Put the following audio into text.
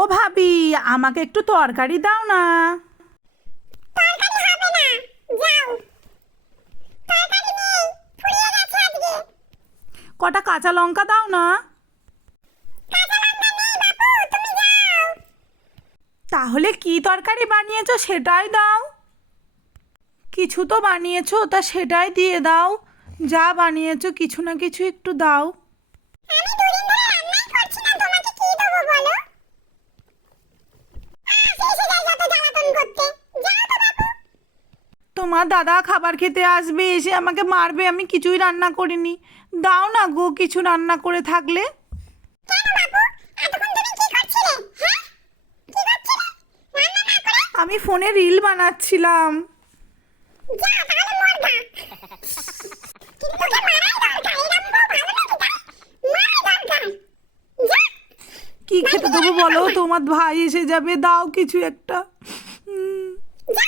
ও ভাবি, আমাকে একটু তরকারি দাও না। তরকারি হবে না, যাও। তরকারি নেই, ফুরিয়ে গেছে আজকে। কটা কাঁচা লঙ্কা দাও না। কাঁচা লঙ্কা নেই বাপু, তুমি যাও। তাহলে কি তরকারি বানিয়েছো সেটাই দাও। কিছু তো বানিয়েছো, তা সেটাই দিয়ে দাও। যা বানিয়েছো কিছু না কিছু একটু দাও। আমি দুদিন ধরে রান্নাই করছি না, তোমাকে কি দেবো বলো? এসে যায় যত জ্বালাতন করতে। যাও তো বাপু। তোমার দাদা খাবার খেতে আসবে, এসে আমাকে মারবে, আমি কিছুই রান্না করিনি। দাও না গো কিছু রান্না করে থাকলে। কেন বাপু, এতক্ষণ তুমি কি করছিলে? হ্যাঁ, কি করছিলে রান্না না করে? আমি ফোনে রিল বানাচ্ছিলাম। যা তাহলে মর গা। কিন্তু তোকে মারাই দরকার, এরকম বউ ভালো নাকি তাই? মারাই দরকার। যা। কি খেতে দেবো বলো, তোমার ভাই এসে যাবে, দাও কিছু একটা। যা